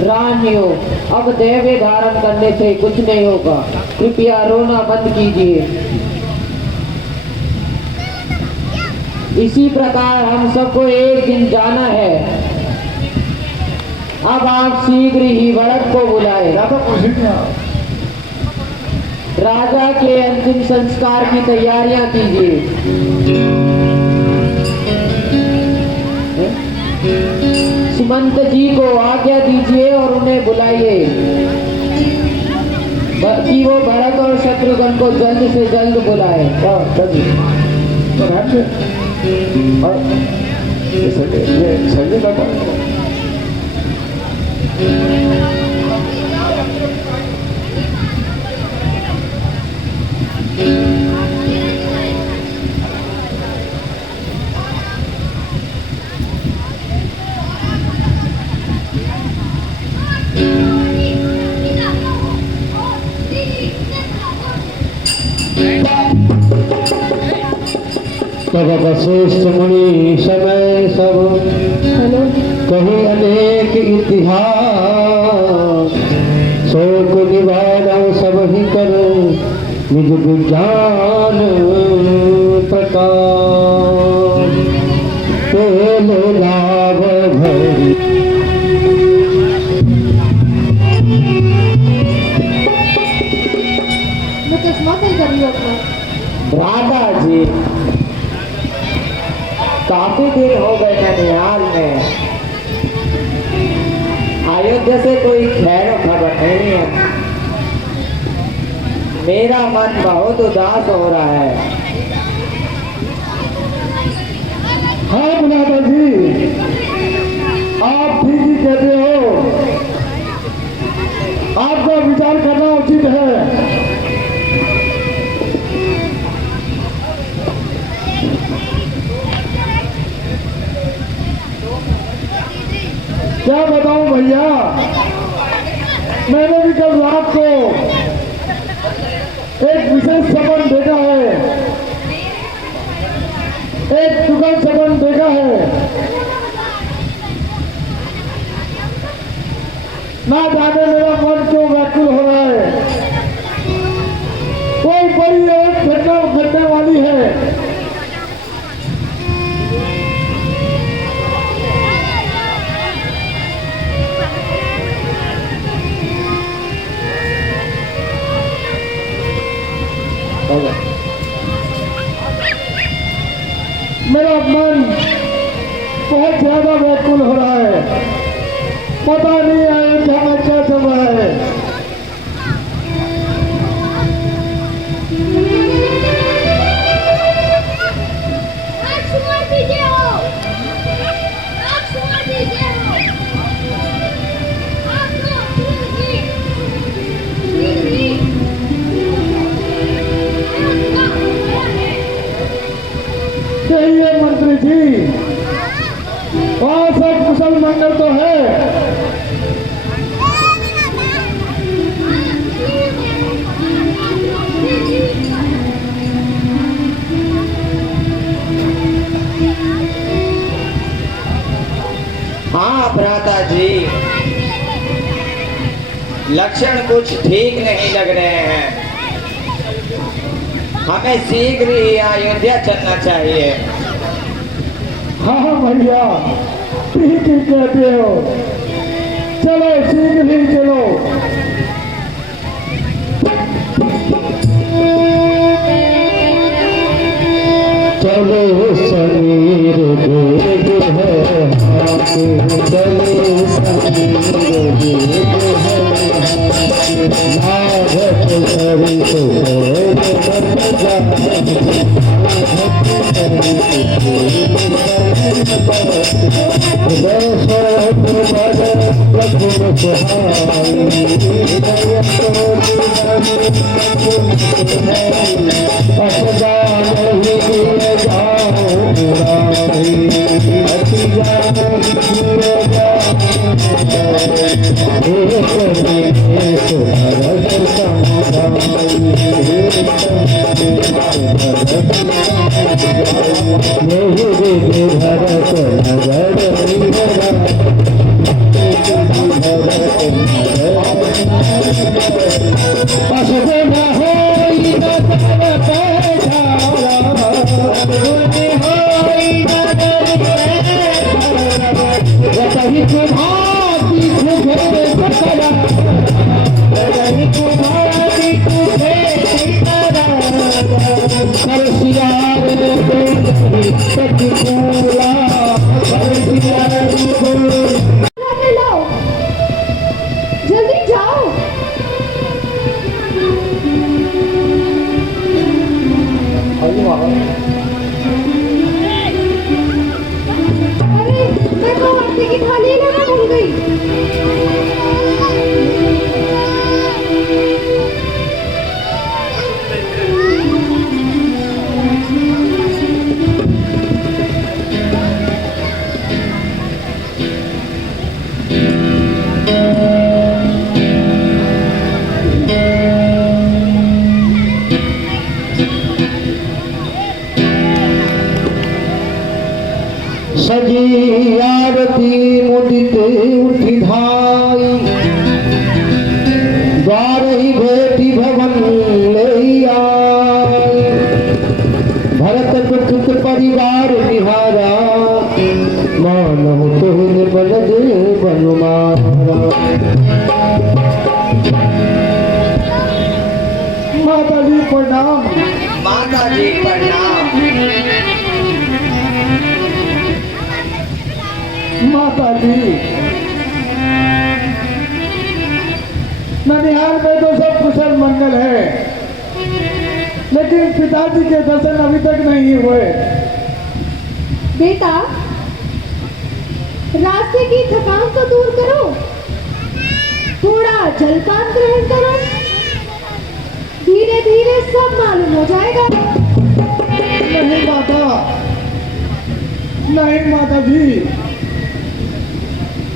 रानियों, अब देवे धारण करने से कुछ नहीं होगा, कृपया रोना बंद कीजिए। इसी प्रकार हम सबको एक दिन जाना है। अब आप शीघ्र ही भरत को बुलाए। राजा के अंतिम संस्कार की तैयारियां कीजिए। सुमंत जी को आज्ञा दीजिए और उन्हें बुलाइए कि वो भरत और शत्रुघ्न को जल्द से जल्द बुलाए। तब वशिष्ठ मुनि समय सब कही अनेक इतिहास, शोक निवारण सब ही कर निज विज्ञान प्रकाश, तेल लाभ भरी राधा जी, काफी दिन हो गए ननिहाल में, अयोध्या से कोई खैर खबर नहीं है। मेरा मन बहुत उदास हो रहा है। हाँ बुलाता जी, आप ठीक ही कहते हो। आपका विचार करना उचित है। क्या बताऊं भैया, मैंने भी कल रात को एक विशेष सपन देखा है, एक दुखद सपन देखा है। ना जाने मेरा मन क्यों व्याकुल हो रहा है। कोई बड़ी एक घटना घटने वाली है। मेरा मन बहुत ज्यादा व्याकुल हो रहा है। पता नहीं है क्या चल रहा है। कहिए मंत्री जी, वहाँ सब कुशल मंगल तो है। हाँ भ्राता जी, लक्षण कुछ ठीक नहीं लग रहे हैं। हमें शीघ्र ही अयोध्या चलना चाहिए। हाँ भैया, ठीक ही कहते हो। चलो शीघ्र ही चलो। चलो समीर देव है लाओ, जल्दी जाओ। अरे मैं तो आरती की थाली लेना भूल गई। सजी आरती मुदित उठी धाई, द्वार ही भेटी भवन ले आई। भरत कुटुंब परिवार निहारा, मानव तुहिन बल दे बनुमारा। माता जी प्रणाम। माता जी प्रणाम। माता जी, ननिहाल में तो सब कुशल मंगल है, लेकिन पिताजी के दर्शन अभी तक नहीं हुए। बेटा, रास्ते की थकान तो दूर करो, थोड़ा जलपान ग्रहण करो, धीरे धीरे सब मालूम हो जाएगा। नहीं माता, नहीं माता जी,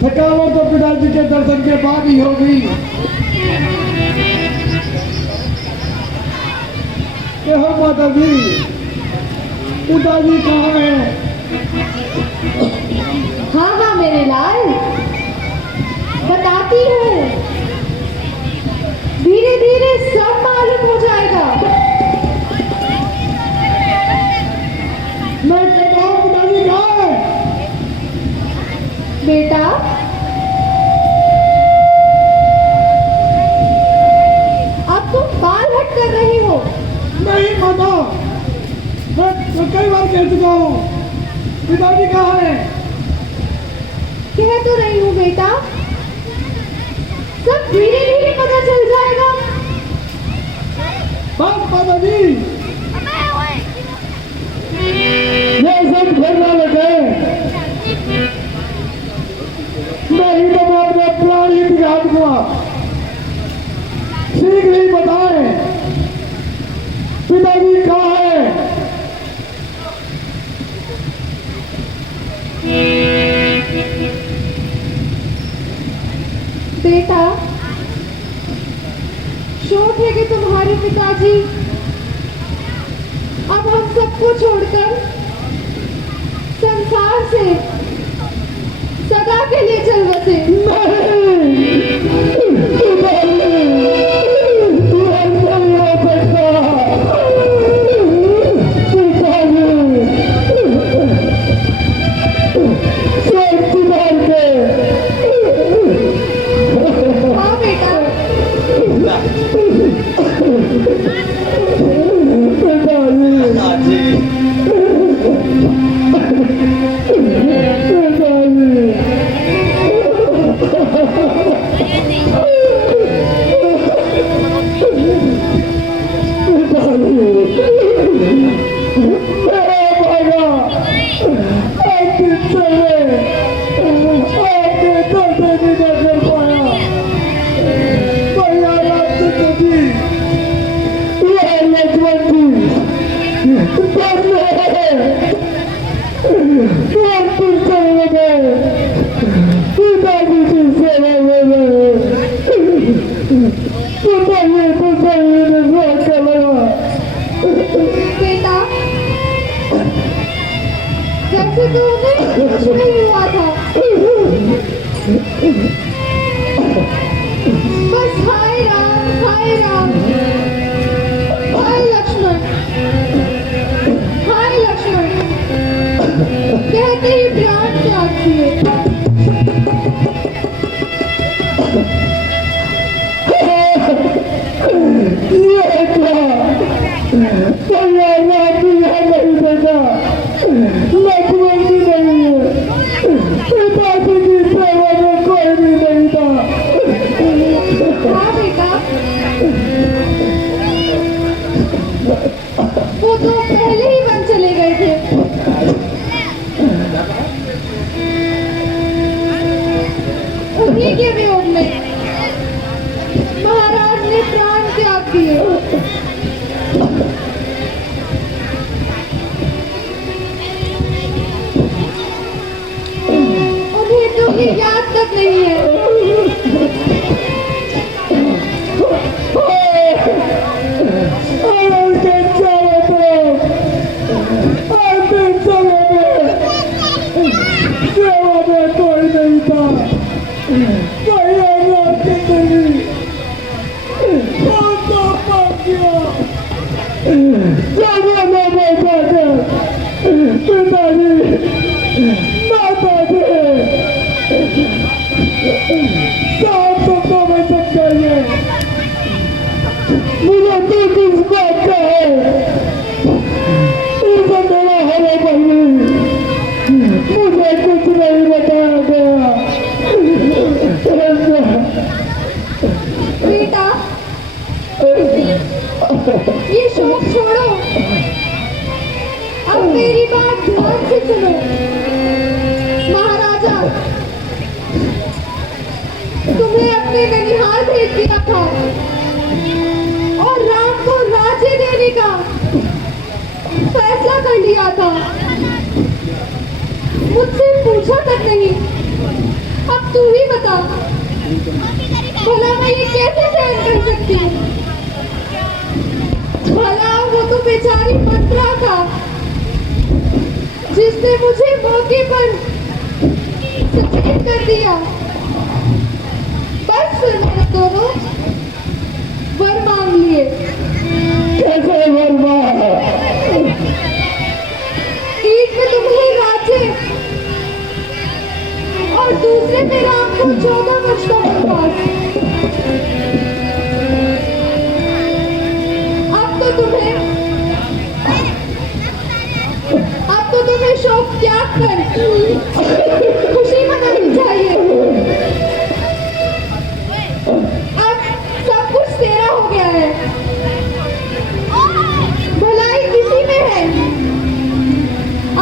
थकावट तो पिताजी के दर्शन के बाद ही होगी। देखो माता जी, पिताजी कहाँ हैं? हाँ हाँ मेरे लाल, बताती हूँ, धीरे धीरे सब मालूम हो जाएगा। मैं कहता हूँ पिताजी कहाँ हैं? बेटा, अब तुम बाल हट कर रहे हो। नहीं माता, मैं कई बार कह चुका हूँ, पिताजी कहाँ हैं? कह तो रही हूँ बेटा, सब धीरे धीरे पता चल जाएगा। बस माता जी, ये सब घरना लगे, नहीं तो मैं अपने प्राण ही दिखा दूंगा। शीघ्र ही बताएं, पिताजी कहाँ हैं? बेटा, शोक है कि तुम्हारे पिताजी अब हम सबको छोड़कर संसार से सदा के लिए चल बसे। हाँ बेटा, पिताजी बेटा, जैसे तो उन्हें कुछ नहीं हुआ था, बस हाय राम, हाय राम, हाय लक्ष्मण, हाय लक्ष्मण कहते ही प्राण त्याग किए। ये क्या नहीं बेटा, लक्ष्मण जी नहीं है, पिताजी की सेवा में कोई भी नहीं था। हाँ बेटा, वो तो पहले ही बन चले गए थे। उन्हीं के वियोग में महाराज ने प्राण त्याग दिए। उन्हें तो ये याद तक नहीं है। कोई नहीं था, कोई नहीं, कौन तो पाप किया, पिताजी माता जी सब तुमको मैं समझाइए, मुझे तो किस बात का है, इसे मेरा हरे बहनी, मुझे कुछ नहीं बताया गया। बेटा, ये शोक छोड़ो, अब मेरी बात ध्यान से सुनो। महाराजा, तुम्हें अपने ननिहाल भेज दिया था और राम को राज्य देने का फैसला कर लिया था। मुझसे पूछा तक नहीं, अब तू ही बता, भला मैं ये कैसे सहन कर सकती हूँ? भला वो तो बेचारी मंत्रा था जिसने मुझे मौके पर सचेत कर दिया। बस फिर मैंने दोनों वर मांग लिए। कैसे वर मांगा? एक में तुम्हें राज्य और दूसरे में राम को 14 वर्ष का वनवास। अब तो तुम्हें शोक त्याग कर खुशी मनानी चाहिए। अब सब कुछ तेरा हो गया है, भलाई किसी में है।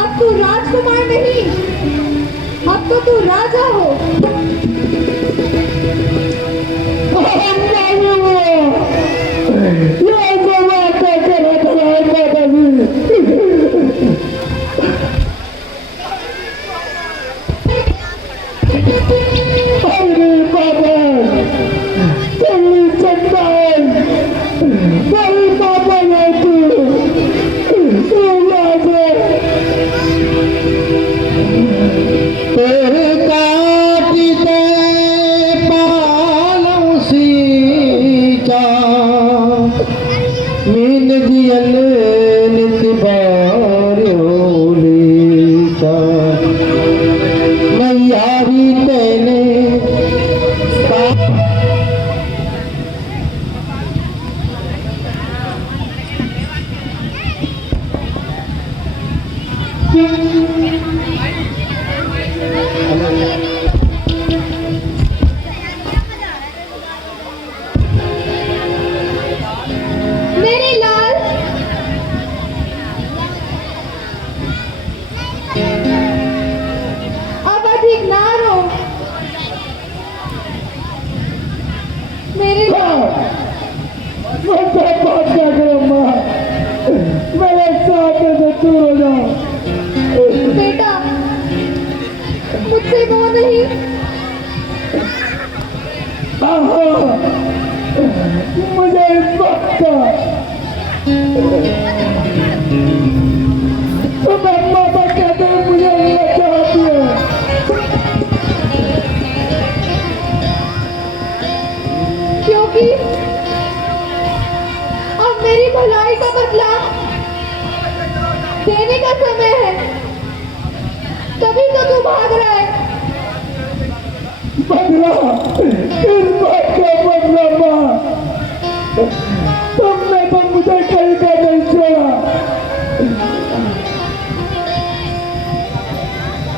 अब तू राजकुमार नहीं, अब तो तू राजा हो। रास्ते से दूर हो जाओ। बेटा मुझसे वो नहीं। मुझे इस वक्त का तुम्हें माता कहते हैं, मुझे लज्जा होती है। क्योंकि अब मेरी भलाई का बदला देने का समय है, तभी तो तू भाग रहा है। बदला, इस बात का बदला माँ, तुमने तो मुझे कहीं का नहीं छोड़ा।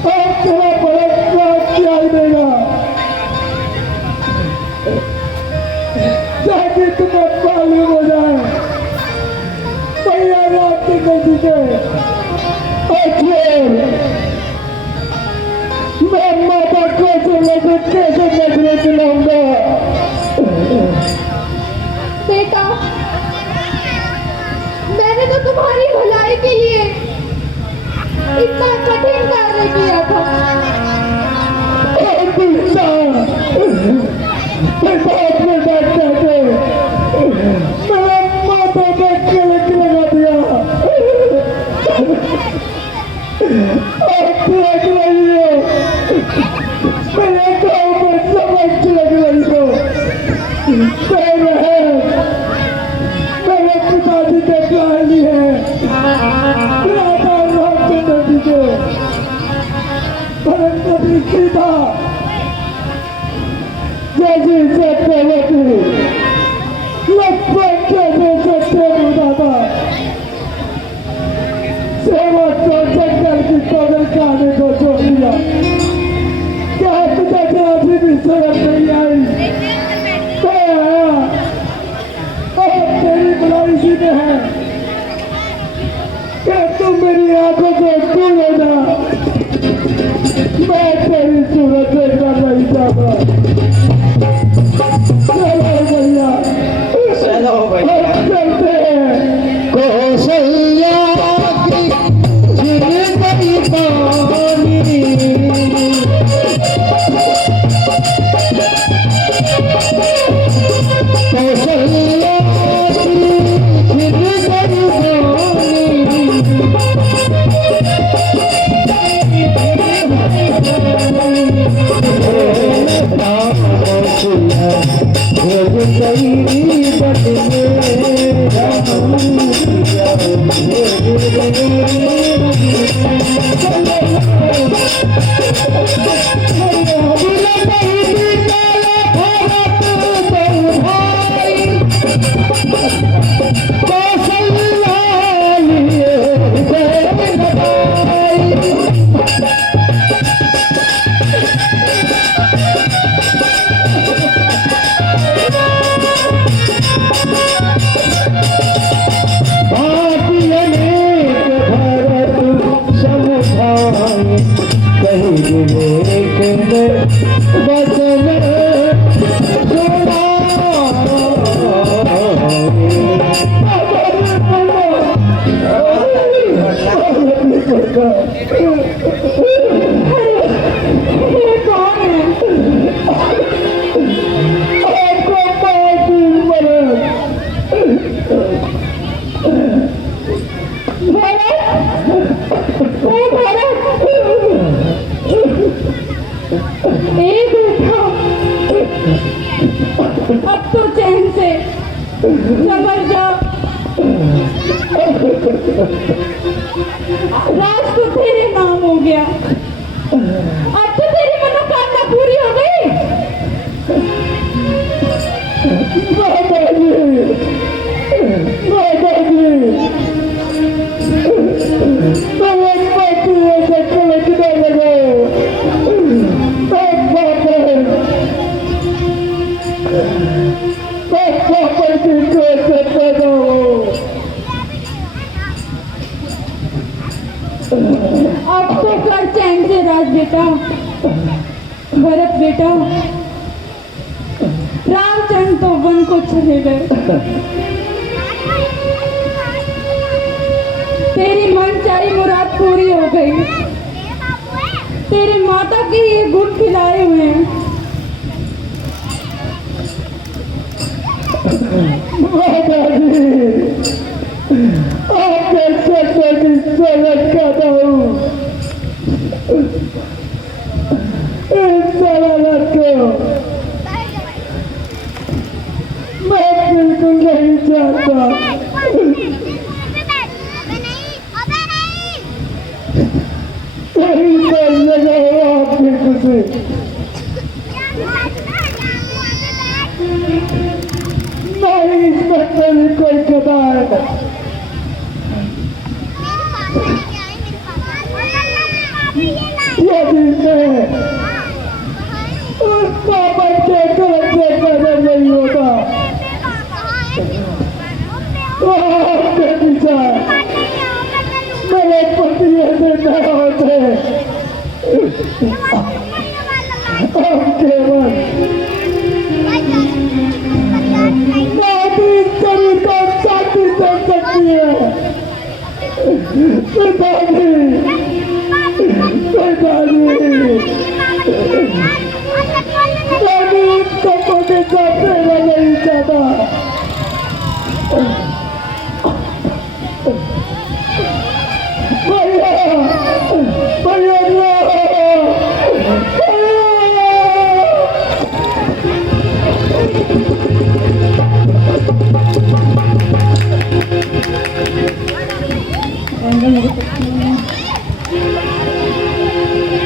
अब तेरा बड़ा श्राप क्या ही देगा, ताकि तुम्हें मालूम हो जाए भैया रात के नजदीक है। मैं माता को चलने कैसे नजरें दिलाऊंगा। बेटा मैंने तो तुम्हारी भलाई के लिए इतना कठिन कार्य किया था। अपने डॉक्टर को मेरे माता को क्लिक लगा दिया। अब लग रही है मेरे गाँव में समझ लग रही हो। मेरे पिताजी के कहानी है नदी के परंतु सीता जैसी सत्यवती लक्ष्मण जैसे सत्यवता सेवा तो जंगल की कदर खाने को छोड़ दिया। क्या तुझे अभी भी शर्म नहीं आई? अब तेरी बुलाई इसी में है कि तुम मेरी आंखों से दूर हो जा। मैं तेरी सूरत देखना नहीं चाहता। चलो भैया, हम चलते हैं। कौशल्या की जिंदगी पानी, कौशल्या की जिंदगी अब तो चैन से समझ जा, राज तो तेरे नाम हो गया। अब तो तेरी मनोकामना पूरी हो गई। अब तो कर चैन से राज बेटा। भरत बेटा, रामचंद्र तो वन को चले गए, तेरी मनचाही मुराद पूरी हो गई। तेरी माता के ये गुण खिलाए हुए हैं। माता जी, आपके सत्य की स्वागत करता हूँ। इस सलामत को मैं बिल्कुल नहीं चाहता। कहीं पर लगा हो आपकी खुशी। नहीं, इसमें मेरी कोई कदा है। यदि मैं उसका बच्चे को कदर नहीं होता, आपके विचार मेरे पति ऐसे न होते। हम केवल शरीर को शांति दे सकती है। पिताजी, मैं सबको के साथ रहना नहीं चाहता। भैया, भैया,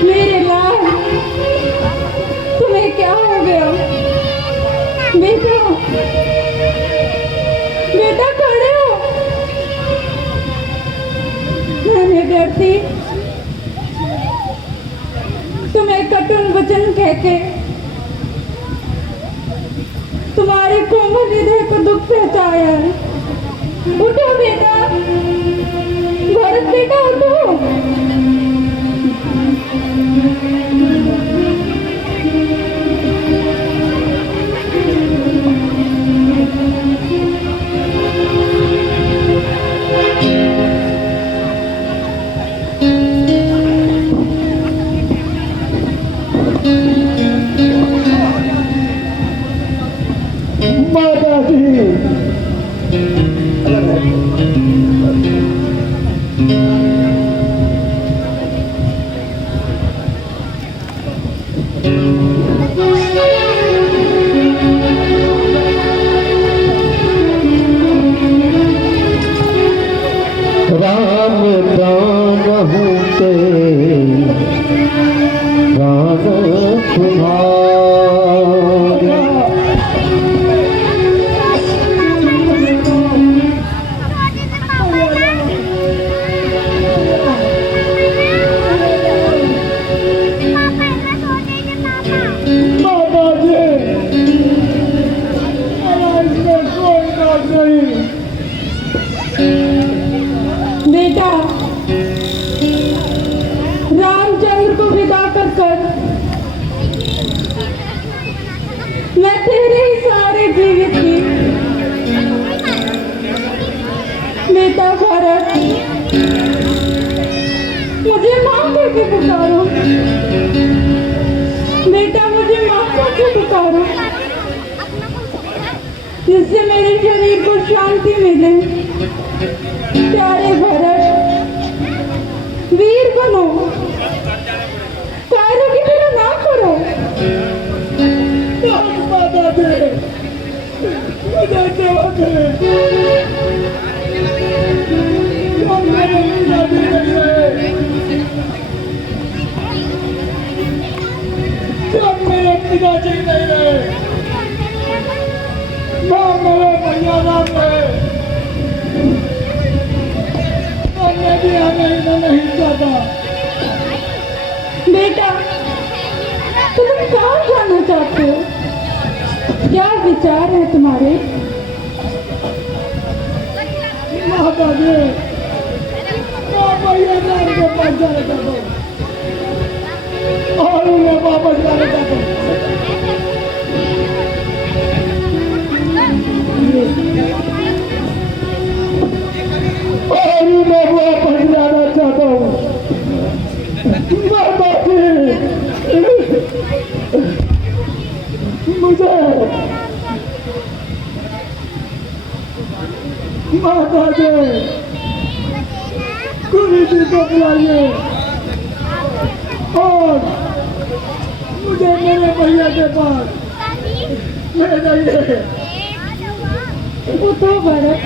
मेरे लाल, तुम्हें क्या हो गया? बेटा, बेटा खड़े हो। मैंने डरती तुम्हें कटुन वचन कह के तुम्हारे कोमल हृदय को दुख पहुंचाया है। उठो बेटा, भरत बेटा उठो। माता जी, राम प्राण हूँ ते प्राण तुम्हारे। बेटा, रामचंद्र को विदा कर कर मैं तेरे ही सहारे जीवित थी। बेटा भरत, मुझे माँ करके पुकारो। बेटा, मुझे माँ करके पुकारो, जिससे मेरे शरीर को शांति मिले। प्यारे भरत, वीर बनो, कायरों की तरह ना करो। माता जी, मुझे सेवा करें। मेरे पिताजी नहीं रहे, जब मेरे पिताजी नहीं रहे, मेरे भैया राम रहे, मैं भी आने नहीं चाहता। बेटा, तुम कहाँ जाना चाहते हो? क्या विचार है तुम्हारे? माता जी, मैं भैया राम के पास जाना चाहता हूँ और उन्हें वापस जाना चाहता हूँ। और मैं वो माता दे गुरु जी को बुलाइए और मुझे मेरे भैया के पास ले जाइए। उठो भरत।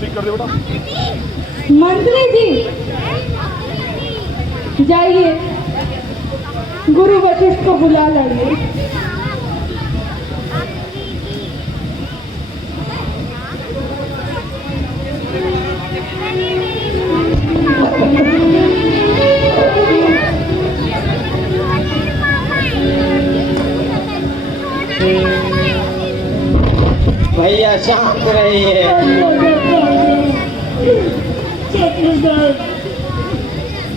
ठीक कर दे बेटा। मंत्री जी जाइए गुरु वशिष्ठ को बुला लाइए। भैया शांत रहिए।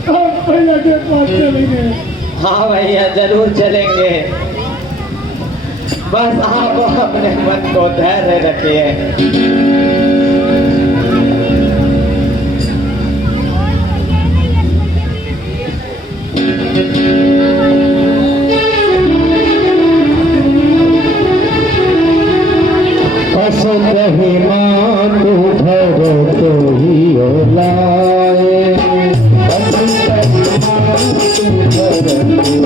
आप भैया के पास चलेंगे। हाँ भैया जरूर चलेंगे, बस आप अपने मन को धैर्य रखिए। पसंद रही माँ तू भर तो ही लाए। पसंद रही माँ तू भर तो ही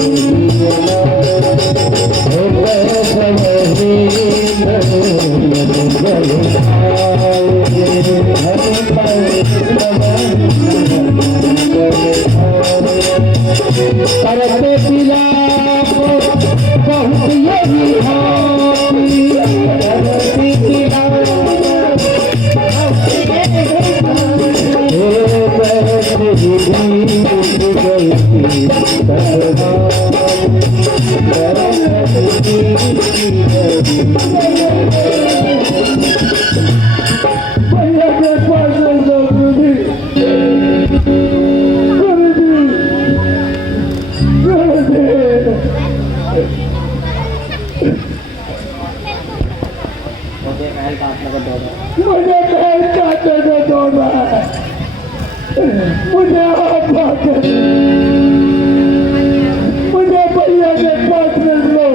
करते पिला बहुत यही मुझे महल काटे में दौड़ा है। मुझे आप बातें मुझे भैया के पास मिल लो।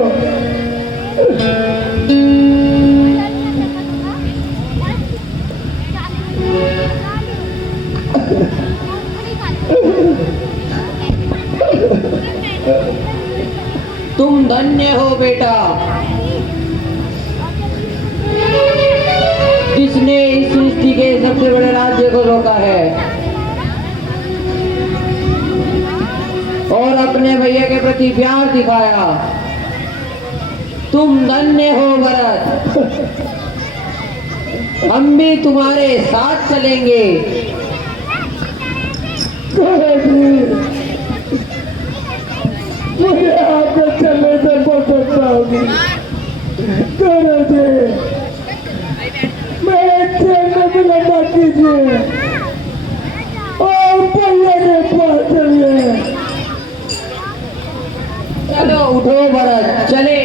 तुम धन्य हो बेटा, जिसने इस सृष्टि के सबसे बड़े राज्य को रोका है और अपने भैया के प्रति प्यार दिखाया। तुम धन्य हो भरत, हम भी तुम्हारे साथ चलेंगे। मुझे आपके चलने से बहुत अच्छा होगी। मेरे ट्रेन में विलंबा कीजिए और भैया के पास चलिए। चलो उठो भरत, चले।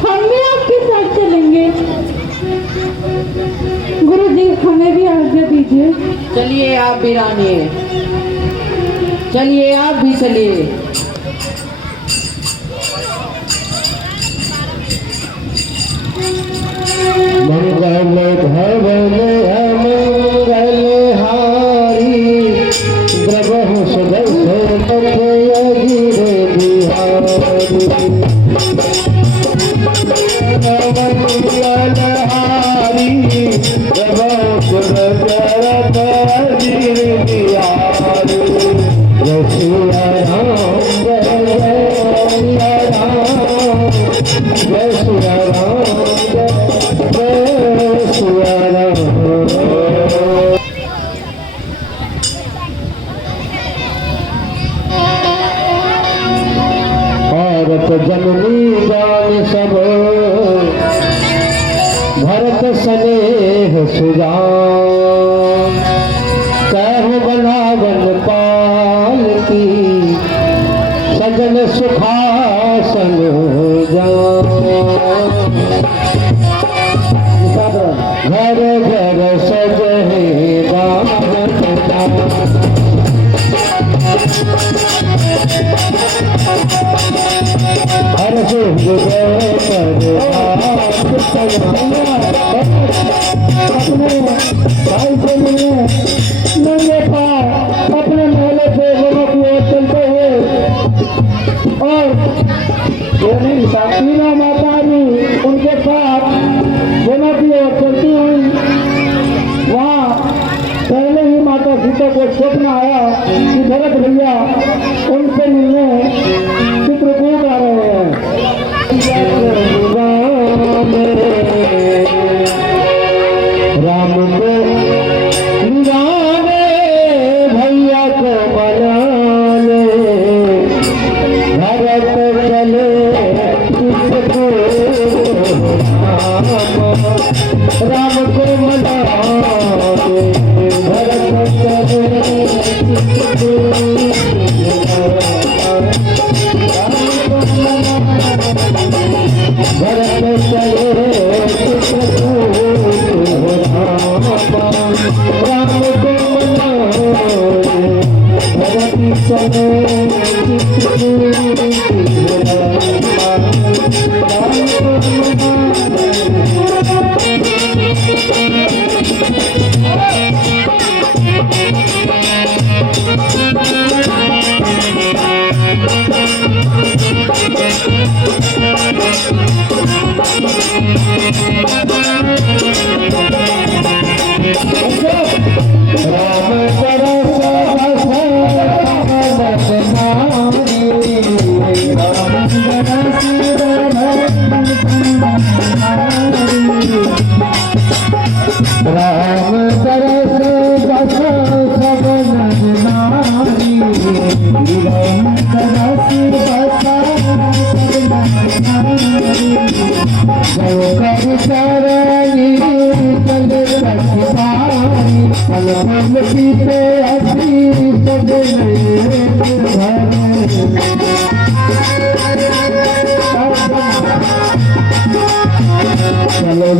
हम भी आपके साथ चलेंगे। गुरु जी हमें भी आज्ञा दीजिए। चलिए आप भी रानी, चलिए आप भी चलिए। मंगल भवन मंगल हारी द्रवहु सुदर्शन गिरे बिहारी। मंगल हारी द्रवहु सुदर्शन गिरे बिहारी। रसिया राम रसिया राम रसिया राम भारत जननी जान सब भरत स्नेह सुजान। कहु बनावन पाल की सजन सुखासन जान। घर घर सजहे राम हर सुख पर को स्वप्न आया कि भरत भैया उनसे मिलने चित्रकूट आ रहे हैं। राम को निराने भैया को बनाने भरत चले राम को मनाने भरत चले भरत चले राम को मनाने भरत चले राम तरस बस सब नर नारी राम तरस बस सब नर नारी जो कर चरणी चल रखवारी पलवल पीते हसी सब चलो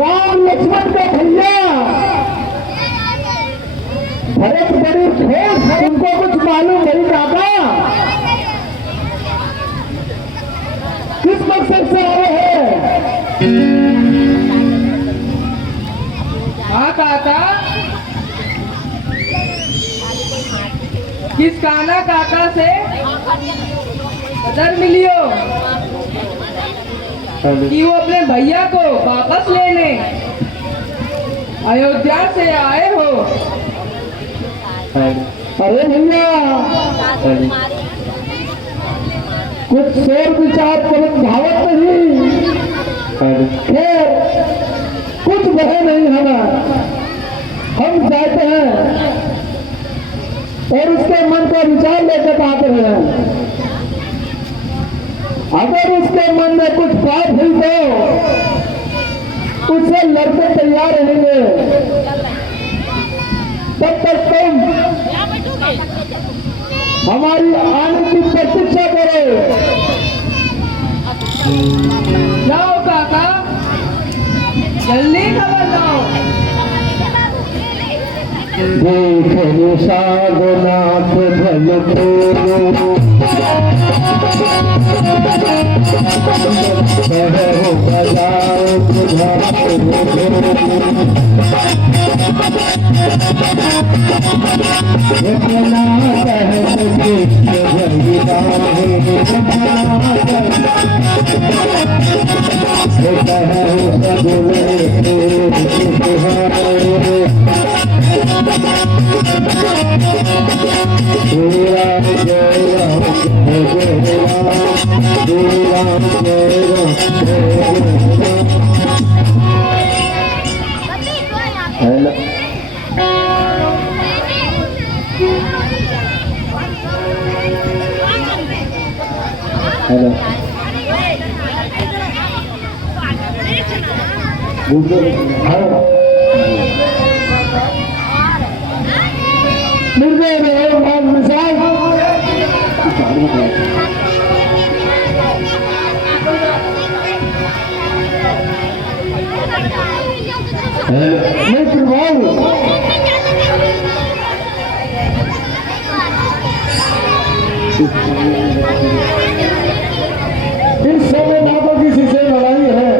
राम लक्ष्मण का भैया भरत बड़ी ठोस है, उनको कुछ मालूम नहीं दादा किस मकसद से आ रहे हैं? हाँ काका, किस काना काका से कदर मिलियो कि वो अपने भैया को वापस लेने अयोध्या से आए हो। अरे भैया कुछ शेर विचार कर धावत नहीं, खैर कुछ बहे नहीं हमें, हम जाते हैं और उसके मन का विचार लेकर आते हैं। अगर उसके मन में कुछ बात हुई तो उससे लड़के तैयार रहेंगे, तब तक तुम हमारी आने की प्रतीक्षा करो। जाओ काका, जल्दी खबर लाओ। देखो साधनाथ भल हो बजाओ इतना कह मुझे जगीदा है हेलो मुर्गे रहे मिसाल मित्र भाव इस समय ना तो किसी से लड़ाई है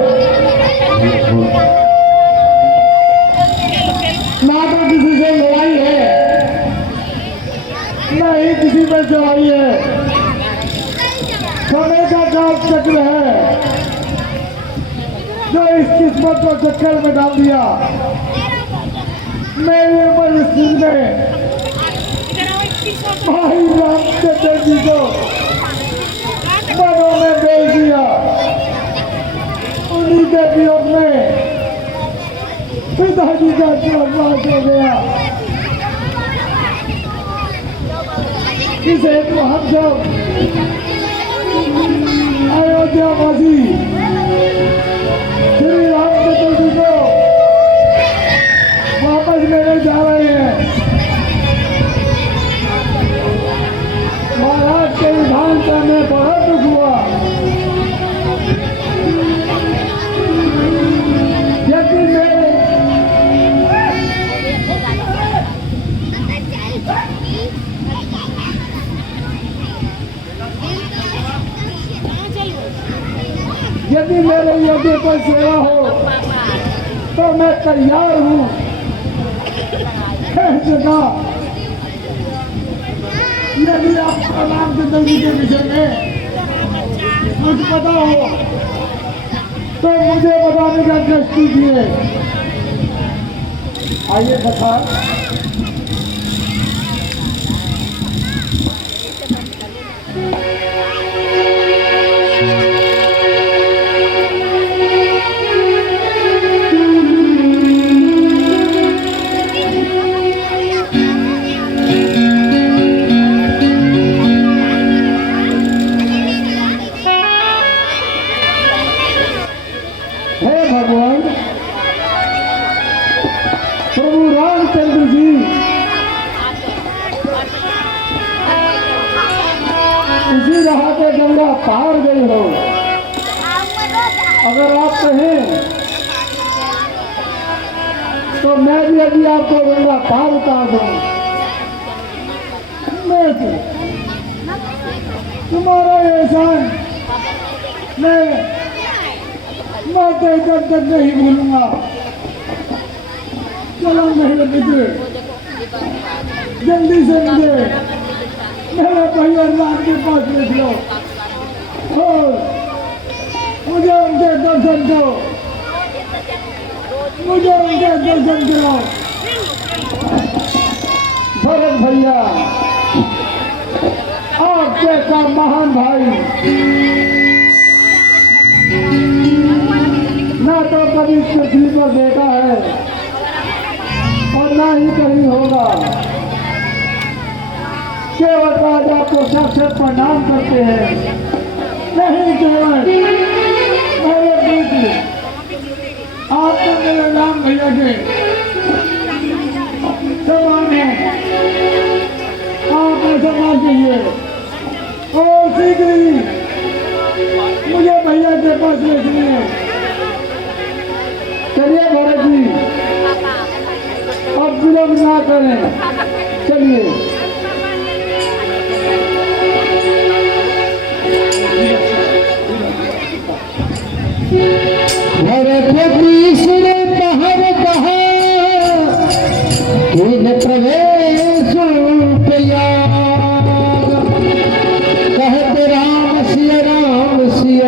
ना तो किसी से लड़ाई है ना ही किसी में चढ़ाई है। समय का काल चक्र है जो इस किस्मत को चक्कर में डाल दिया। मेरे परिस्थिति में भाई रामचंद्र जी को मनों में भेज दिया। उन्हीं के वियोग में पिताजी का स्वर्गवास हो गया। इसे तो हम सब अयोध्यावासी श्री रामचंद्र जी को वापस लेने जा रहे हैं। महाराज के विधान का में बड़ा दुख हुआ। यदि मेरे यदि कोई सेवा हो तो मैं तैयार हूँ। यदि आपका रामचंद्र जी के विषय में कुछ पता हो तो मुझे बताने का कष्ट कीजिए। आइए कथा प्रभु रामचंद्र जी इसी राह पे गंगा पार गई हो। अगर आप कहें तो मैं भी अभी आपको गंगा पार उतार दूं। मैं तुम्हारा एहसान मैं कब तक नहीं भूलूंगा। चलो मेरे मित्र जल्दी से मेरे भैया राम के पास ले लो और मुझे उनके दर्शन दो। मुझे उनके दर्शन करो। भरत भैया आपके का महान भाई ना तो कभी पृथ्वी पर देखा है और ना ही कहीं होगा। केवल राजा को सबसे प्रणाम करते हैं। नहीं केवल मेरे बेटी आप तो मेरे राम भैया के समान है। आप ऐसा ना कीजिए और शीघ्र ही मुझे भैया के पास ले चलिए। चलिए भरत जी अब विलम्ब ना करें। चलिए भरत तीसरे पहर कहा किन प्रवेश कहत राम सिय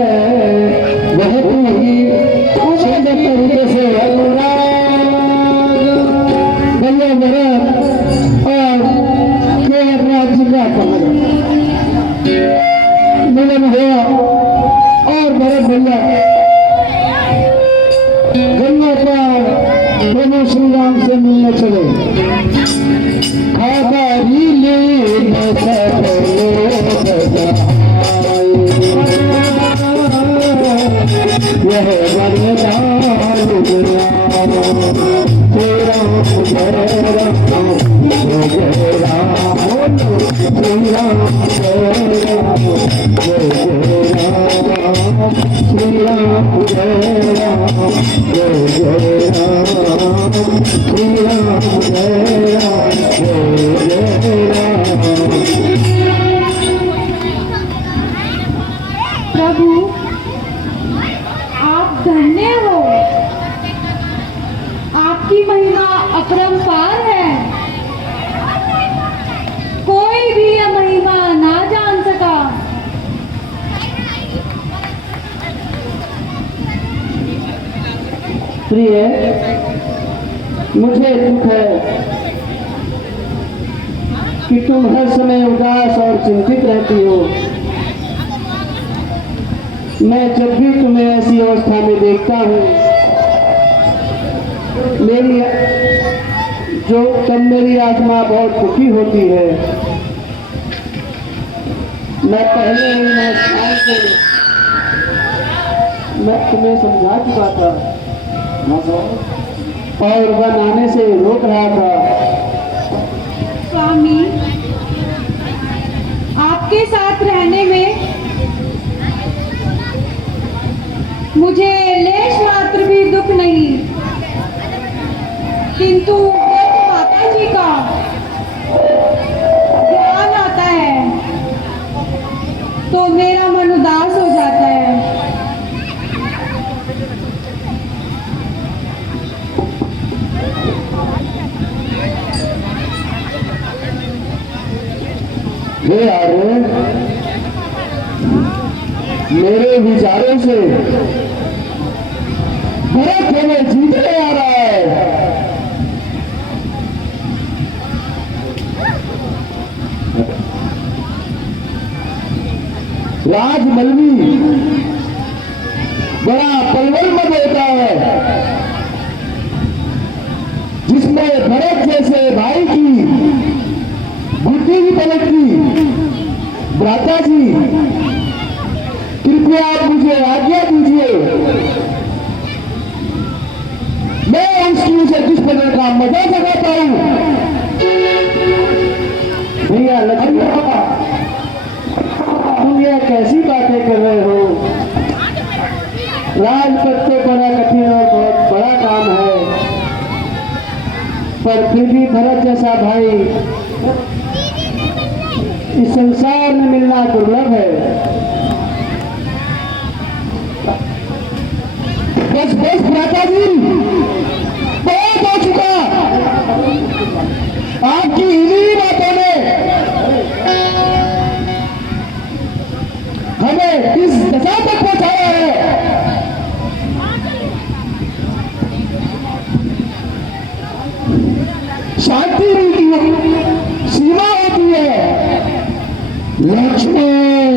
वह तू से अनुराग भैया भरत और केवल राज्य का मिलन हुआ और भरत भैया गंगा पर प्रभु श्री राम से मिलने चले। खाकारी ले यह वरदान तेरा प्रभु आप धन्य हो, आपकी महिमा अपरंपार है, कोई भी यह महिमा ना जान सका। प्रिय मुझे दुख है कि तुम हर समय उदास और चिंतित रहती हो। मैं जब भी तुम्हें ऐसी अवस्था में देखता हूँ तब मेरी आत्मा बहुत दुखी होती है। मैं पहले ही मैं तुम्हें समझा चुका था और वह आने से रोक रहा था। स्वामी, आपके साथ रहने में मुझे लेश मात्र भी दुख नहीं, किंतु माता जी का ध्यान आता है तो मेरा मन उदास हो जाता है। हे आर्य, मेरे विचारों से भरत हमें जीतने आ रहा है। राजमलवी बड़ा पलवल मत होता है, जिसमें भरत जैसे भाई की बुद्धि भी पलटती। भ्राता जी, कृपया आप मुझे आज्ञा दीजिए, मैं उसकी उसे किस प्रकार का मजा जगाता हूं। भैया लक्ष्मण, तुम यह कैसी बातें कर रहे हो? राजपथ तो बड़ा कठिन और बहुत बड़ा काम है, पर फिर भी भरत जैसा भाई इस संसार में मिलना दुर्लभ है। बस बस भ्राता जी, बहुत हो चुका। आपकी इन्हीं बातों ने हमें इस दशा तक पहुंचाया है। शांति की सीमा होती है। लक्ष्मण,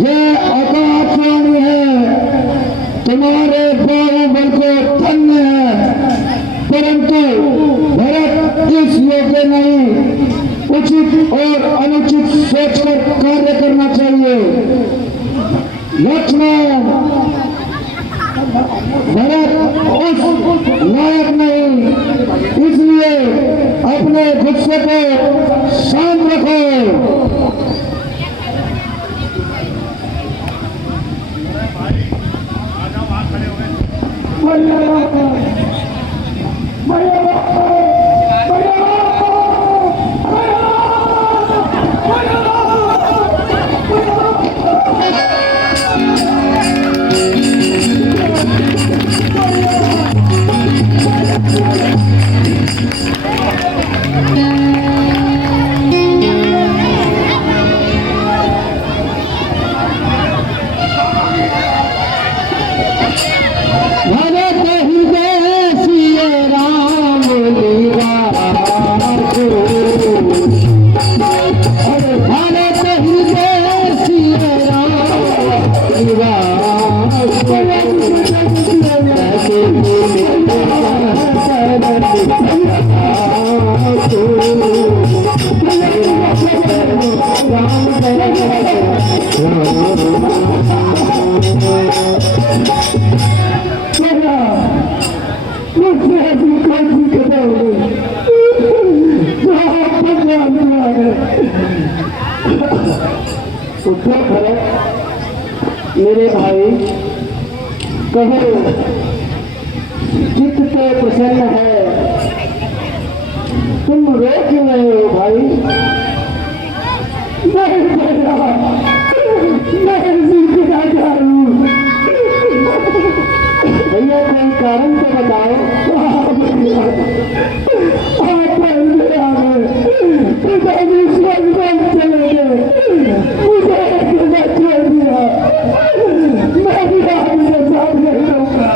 यह आकाशवाणी है, तुम्हारे बाहुबल को धन्य है, परंतु भरत इस योग्य नहीं। उचित और अनुचित सोचकर कार्य करना चाहिए। लक्ष्मण, भरत उस लायक नहीं, इसलिए अपने गुस्से को शांत रखो। मुझसे ऐसी कौन सी कथा हो गई जो आप पर आने आ गए? उत्तर भरत मेरे भाई कहो चित्त तो प्रसन्न है, तुम रो क्यों रहे हो भाई? नहीं भैया, मैं जिंदा जा रहा हूँ। भैया कोई कारण तो बताओ। आप पहले आ गए, पिताजी स्वर्ग में चले गए, मुझे अकेला छोड़ दिया। मैं भी आपके साथ नहीं रहूंगा।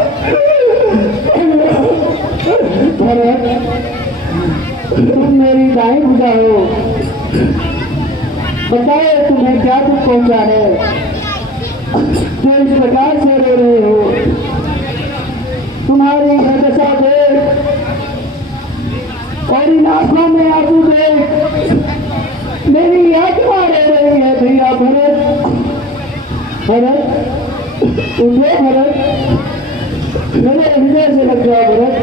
भरत तुम मेरी दाई बुझा हो, बताओ तुम्हें क्या दुख पहुंचा है जो इस प्रकार से रो रहे हो? तुम्हारी यह दशा देख और इन आंखों में आंसू देख मेरी आत्मा रो रही है। भैया भरत, भरत उठो भरत, मेरे हृदय से लग जाओ भरत।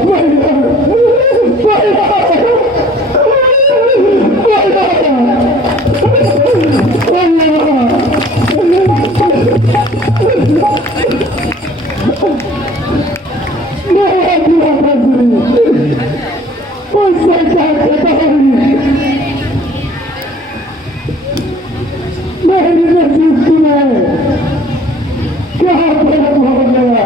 मेरी नसीब सुने क्या फर्क हो गया?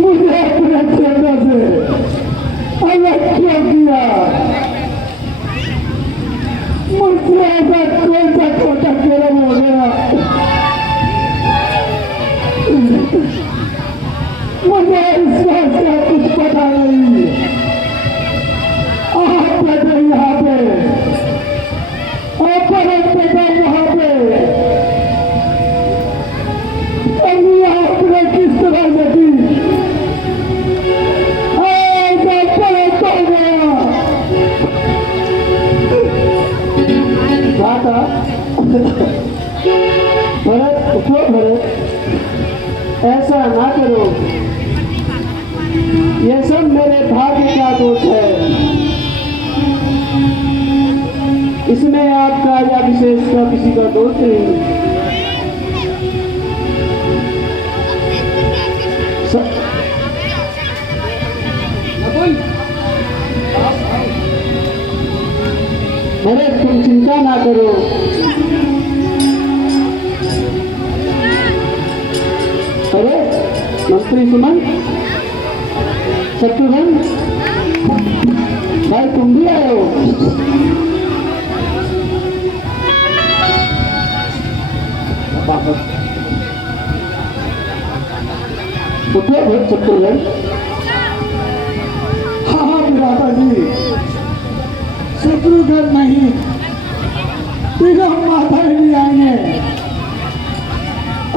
मुझे अपने चेहरे से अलग क्यों किया? मुझसे ऐसा कौन सा छोटा कर्म हो गया? मुझे इस बात का कुछ पता नहीं। आप बैठे यहाँ पे, आप बैठे वहाँ पे, अभी आपने किस तरह से की? भरत उठो भरत, ऐसा ना करो, ये सब मेरे भाग्य का दोष है। इसमें आपका या विशेष का किसी का दोष नहीं। भरत तुम चिंता ना करो, अरे मंत्री सुमन, शत्रुघ्न भाई तुम भी आए हो? उठो शत्रुघ्न। हाँ विराटा जी, शत्रुघ्न नहीं, तीनों माता भी आएंगे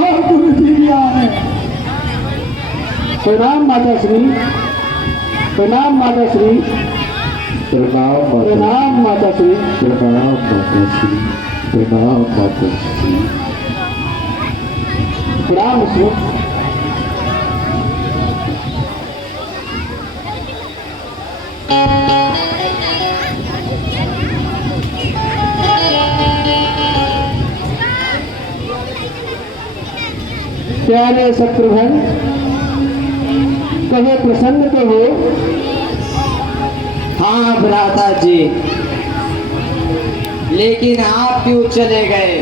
और गुरुजी भी आए। प्रणाम माता श्री, प्रणाम माता श्री, प्रणाम माता श्री, प्रणाम माता श्री, प्रणाम माता श्री। प्रणाम श्री। प्यारे शत्रुघ्न कहे प्रसन्न तो हो? हाँ भ्राता जी, लेकिन आप क्यों चले गए?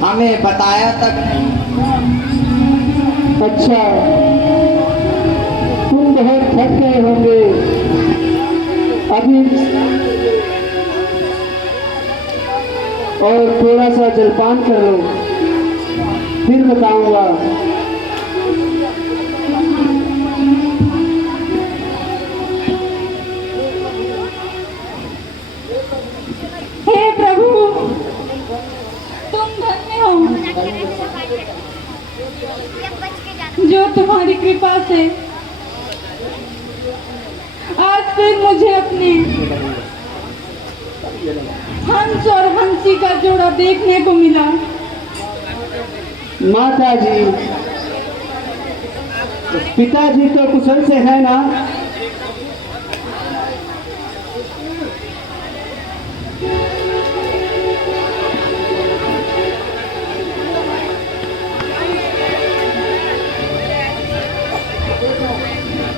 हमें बताया तक। अच्छा तुम बहुत थक गए होंगे, अभी और थोड़ा सा जलपान कर लो, फिर बताऊंगा। हे प्रभु, तुम धन्य हो जो तुम्हारी कृपा से आज फिर मुझे अपने हंस और हंसी का जोड़ा देखने को मिला। माता जी, पिताजी तो कुशल से है ना?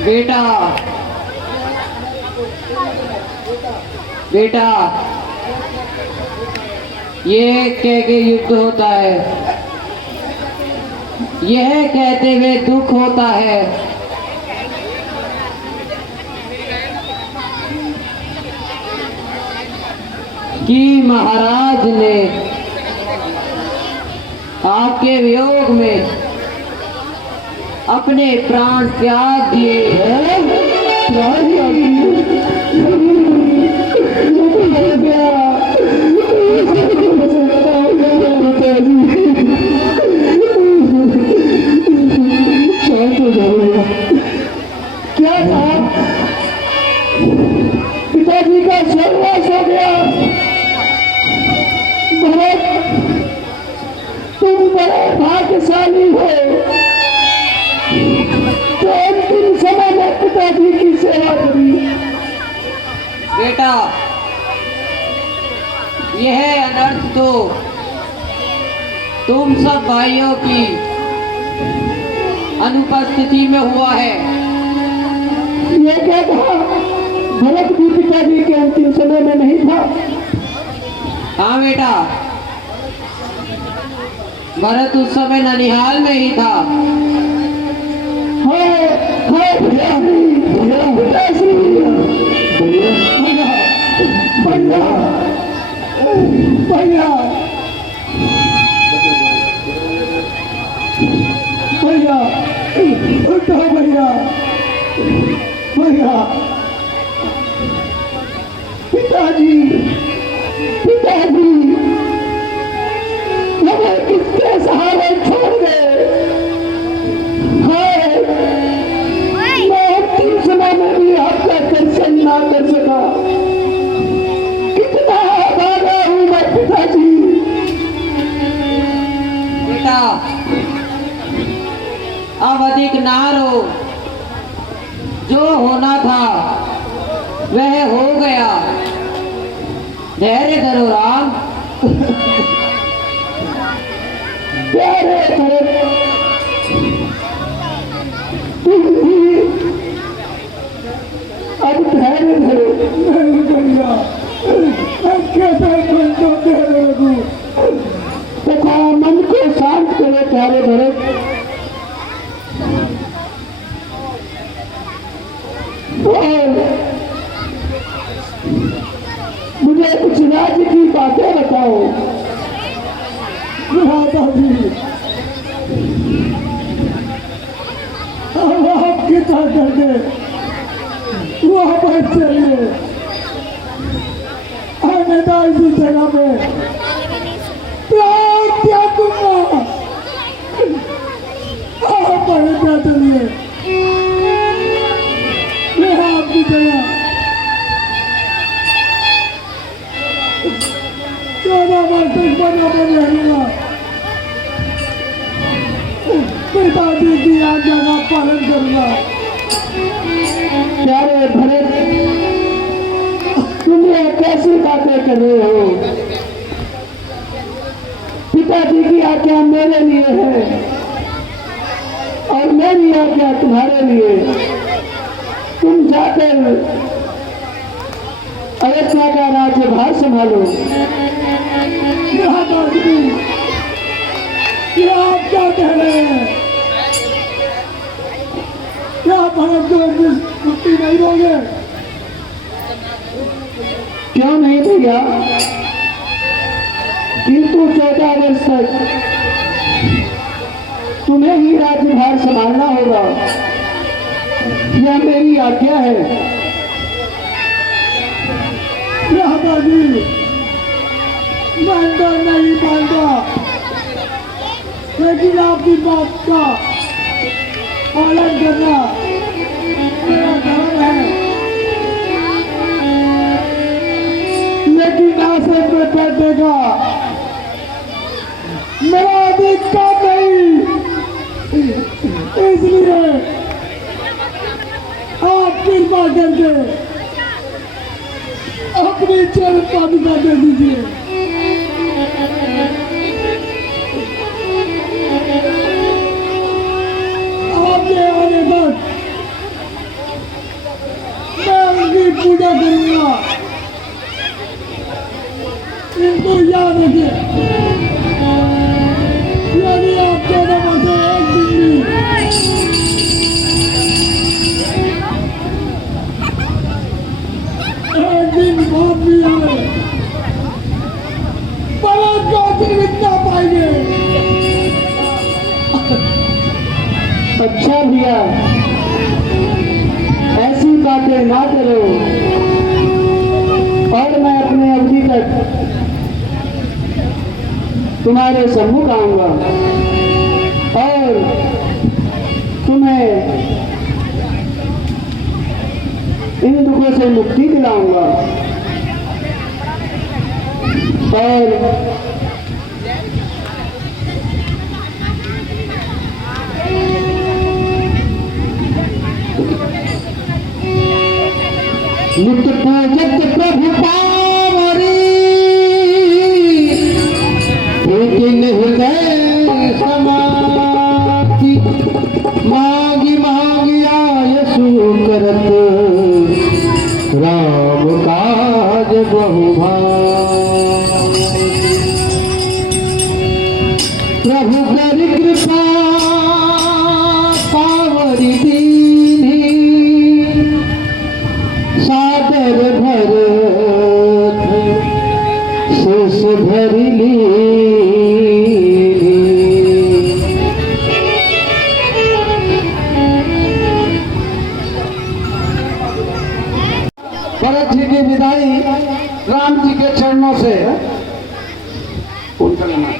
बेटा, बेटा, ये कह के युद्ध होता है, यह कहते हुए दुख होता है। कि महाराज ने आपके वियोग में अपने प्राण त्याग दिए। क्या था? पिताजी का सर्वनाश हो गया। भरत, तुम बड़े भाग्यशाली हो तो अंतिम समय में पिताजी की सेवा करी। बेटा, यह अनर्थ तो तुम सब भाइयों की अनुपस्थिति में हुआ है। ये क्या कहा? भरत भी पिताजी के अंतिम समय में नहीं था। हाँ बेटा, भरत उस समय ननिहाल में ही था। भैया उठो भैया, भैया पिताजी, पिताजी हमें किसके सहारे छोड़ गए? हाय, मैं अंतिम समय में भी आपका दर्शन ना कर सका। कितना भागा हूँ मैं पिताजी। बेटा, अब अधिक ना रो, जो होना था वह हो गया। धैर्य धरो राम। प्यारे भरत, तुम भी अब धैर्य धरो। नहीं भैया, कैसे मन को धैर्य रखूं? तथा मन को शांत करो प्यारे भरत। मुझे कुछ राज्य की बातें बताओ। माता जी, अब आप कितना करके वहाँ पर चलिए। मैं इसी जगह पे प्यार त्याग दूंगा। आप पहले क्या चलिए, मैं आपकी जगह 14 वर्ष तक बना रहूंगा। पिताजी की आज्ञा का पालन करूंगा। प्यारे भरत, तुम ये कैसी बातें कर रहे हो? पिताजी की आज्ञा मेरे लिए है और मेरी आज्ञा तुम्हारे लिए। तुम जाकर अयोध्या का राज्यभार संभालो। क्या आप क्या कह रहे हैं? क्या भरत को मुक्ति नहीं दोगे? क्यों नहीं भैया, किंतु 14 वर्ष तक तुम्हें ही राज्यभार संभालना होगा। यह मेरी आज्ञा है। जी, मैं तो नहीं मानता, लेकिन आपकी बात का पालन करना मेरा धर्म है। लेकिन आसर में देखा मेरा अधिकार नहीं, इसलिए आप कृपा करके अपनी चरण पादुका दे दीजिए। आपके आने तक मैं उनकी पूजा करूंगा, इनको याद रखिए। यदि आप 14 वर्ष एक दिन बात भी आए बलात् का जीवित ना पाएंगे। अच्छा भैया, ऐसी बातें ना करो और मैं अपने अवधि तक तुम्हारे सम्मुख आऊंगा और तुम्हें इन दुखों से मुक्ति दिलाऊंगा और नित्य पूजक प्रभु पावरी लेकिन हृदय समाधि मांगी मांगी आयसु करत राम काज बहुभाग। प्रभु कर कृपा पावरी दीनी सादर भरत शेष भरली। भरत जी की विदाई राम जी के चरणों से उनका लेना।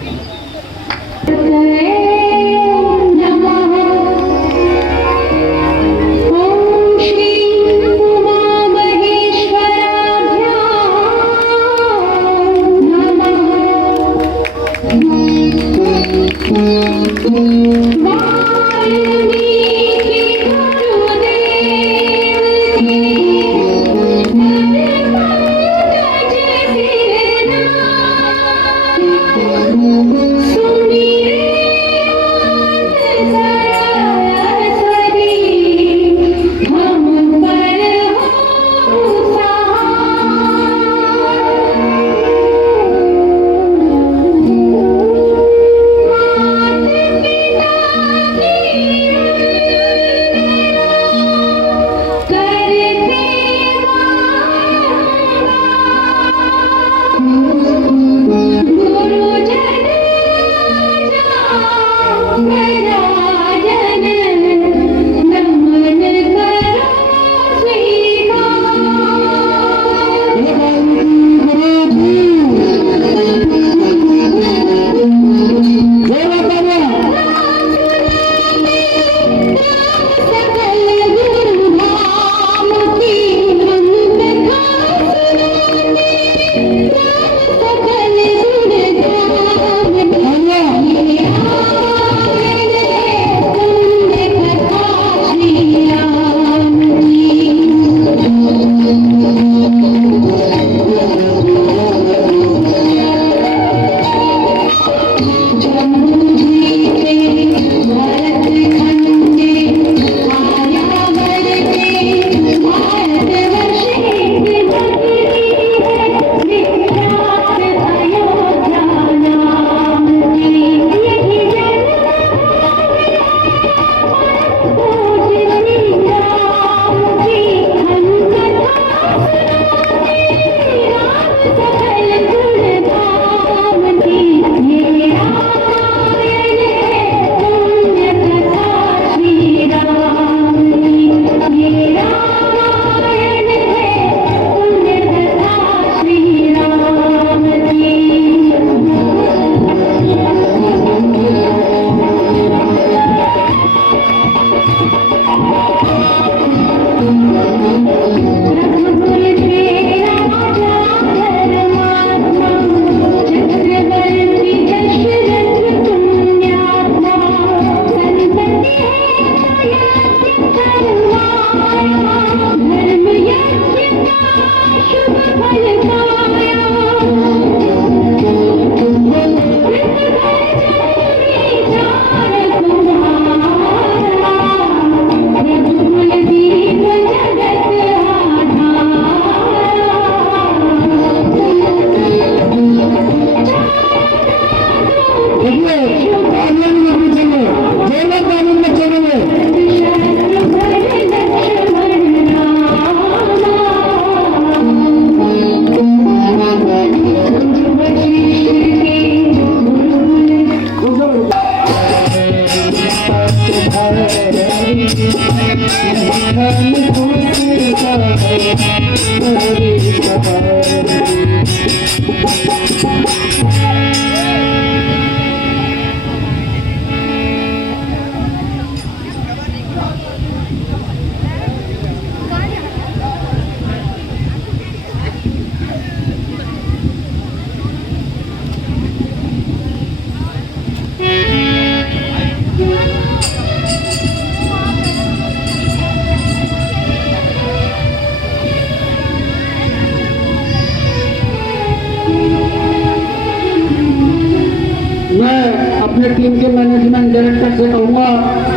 मैं अपने टीम के मैनेजमेंट डायरेक्टर से कहूँगा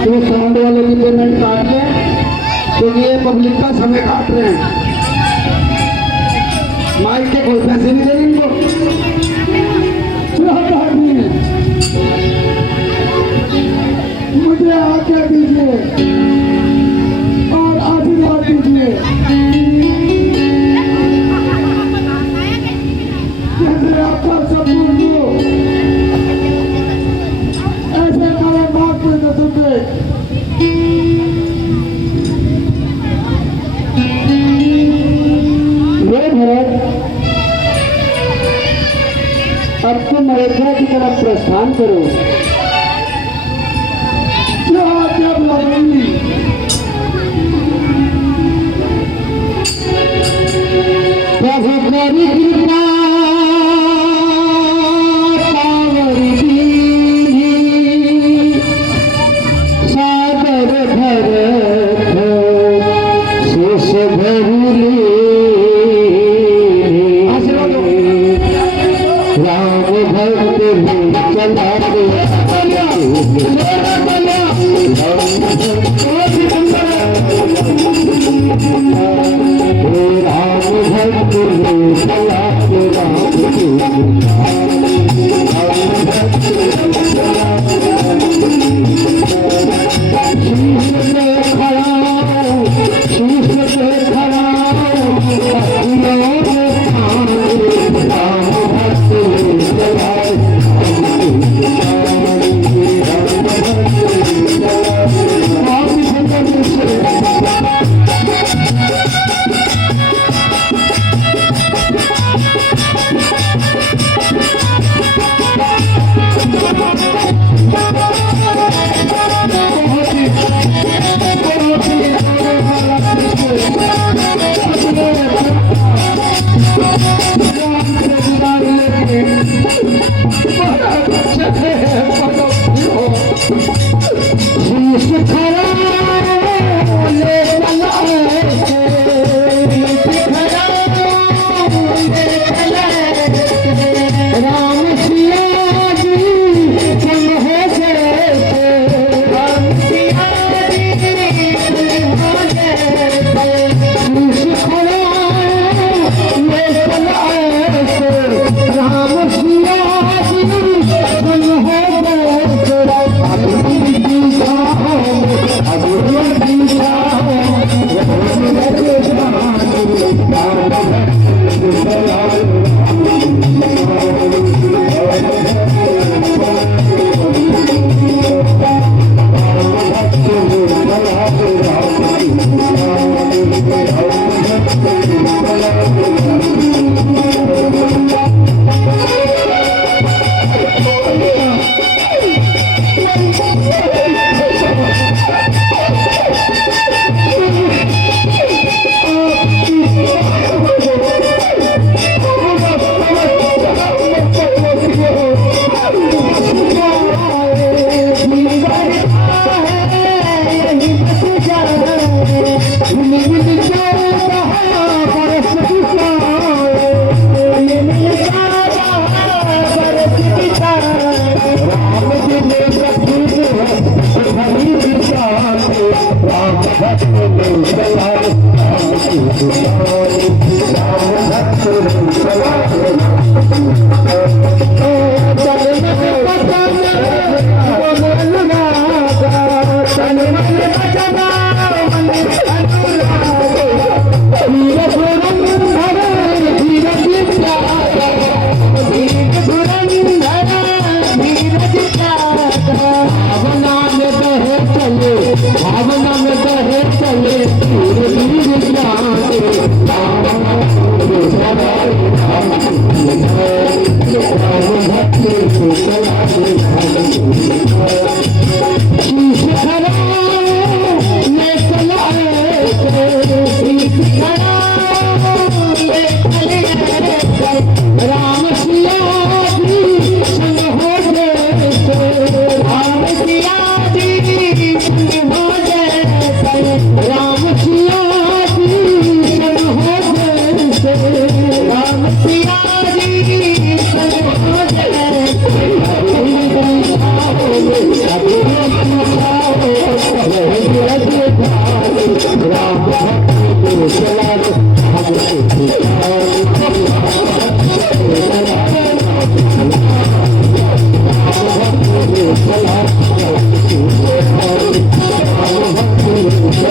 कि वो साउंड वाले की पेमेंट काट लें, क्योंकि ये पब्लिक का समय काट रहे हैं। माइक के कोई पैसे नहीं देंगे इनको। मुझे आज्ञा दीजिए और आशीर्वाद दीजिए। जैसे आपका सपूत हो ऐसे हमारे बाप के नसीब में वे भरत, अब तुम अयोध्या की तरफ प्रस्थान करो। क्या आज्ञा बुलाएंगी? प्रभु करी कृपा पावर दीनी, सागर भरत शेष भरुले। राम भक्त चलाते राम भक्त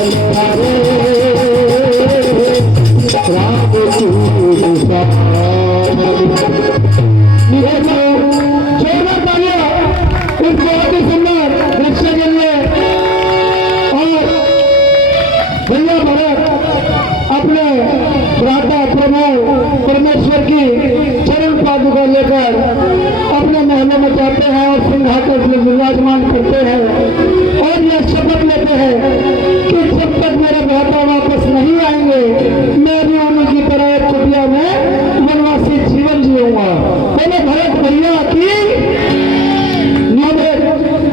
राम छोड़ना चाहिए इस बहुत ही सुंदर दृश्य के लिए। और भैया भरत अपने भ्राता प्रभु परमेश्वर की चरण पादुका लेकर अपने महलों में जाते हैं और सिंहासन में विराजमान करते हैं और यह शपथ लेते हैं कि जब तक मेरे भ्राता वापस नहीं आएंगे मैं भी उन्हीं की तरह एक कुटिया में वनवासी जीवन जीऊंगा। मैंने भरत भैया की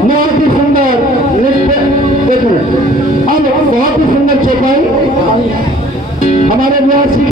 बहुत ही सुंदर नृत्य देख रहे अब बहुत ही सुंदर चौपाई हमारे व्यासी